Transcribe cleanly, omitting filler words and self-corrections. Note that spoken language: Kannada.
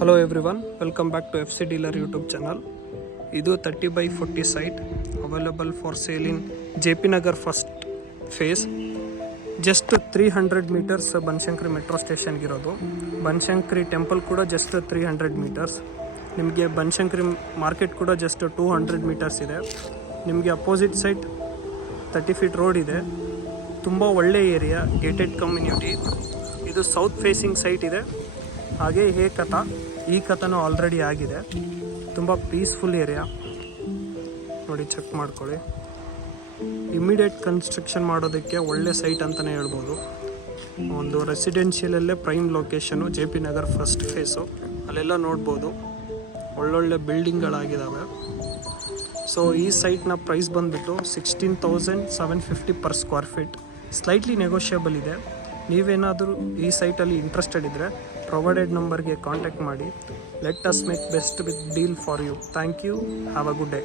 Hello everyone, welcome back to FC dealer YouTube channel. ಇದು 30/40 site available for sale in JP Nagar first phase. Just 300 meters Banashankari metro ಸ್ಟೇಷನ್ಗಿರೋದು. ಬನಶಂಕರಿ ಟೆಂಪಲ್ ಕೂಡ ಜಸ್ಟ್ 300 ಮೀಟರ್ಸ್. ನಿಮಗೆ ಬನಶಂಕರಿ ಮಾರ್ಕೆಟ್ ಕೂಡ ಜಸ್ಟ್ 200 ಮೀಟರ್ಸ್ ಇದೆ. ನಿಮಗೆ ಅಪೋಸಿಟ್ ಸೈಡ್ 30 ಫೀಟ್ ರೋಡ್ ಇದೆ. ತುಂಬ ಒಳ್ಳೆ ಏರಿಯಾ, ಗೇಟೆಡ್ ಕಮ್ಯುನಿಟಿ. ಇದು ಸೌತ್ ಫೇಸಿಂಗ್ ಸೈಟ್ ಇದೆ. ಹಾಗೆ ಈ ಕಥನೂ ಆಲ್ರೆಡಿ ಆಗಿದೆ. ತುಂಬ ಪೀಸ್ಫುಲ್ ಏರಿಯಾ ನೋಡಿ, ಚೆಕ್ ಮಾಡ್ಕೊಳ್ಳಿ. ಇಮ್ಮಿಡಿಯೇಟ್ ಕನ್ಸ್ಟ್ರಕ್ಷನ್ ಮಾಡೋದಕ್ಕೆ ಒಳ್ಳೆ ಸೈಟ್ ಅಂತಲೇ ಹೇಳ್ಬೋದು. ಒಂದು ರೆಸಿಡೆನ್ಷಿಯಲಲ್ಲೇ prime location, JP Nagar first phase. ಅಲ್ಲೆಲ್ಲ ನೋಡ್ಬೋದು ಒಳ್ಳೊಳ್ಳೆ ಬಿಲ್ಡಿಂಗ್ಗಳಾಗಿದ್ದಾವೆ. ಸೊ ಈ ಸೈಟ್ನ ಪ್ರೈಸ್ ಬಂದುಬಿಟ್ಟು 16,750 per square feet. Slightly negotiable ಇದೆ. ನೀವೇನಾದರೂ ಈ ಸೈಟಲ್ಲಿ ಇಂಟ್ರೆಸ್ಟೆಡ್ ಇದ್ದರೆ ಪ್ರೊವೈಡೆಡ್ ನಂಬರ್ಗೆ ಕಾಂಟ್ಯಾಕ್ಟ್ ಮಾಡಿ. Let us make best with deal for you. Thank you. Have a good day.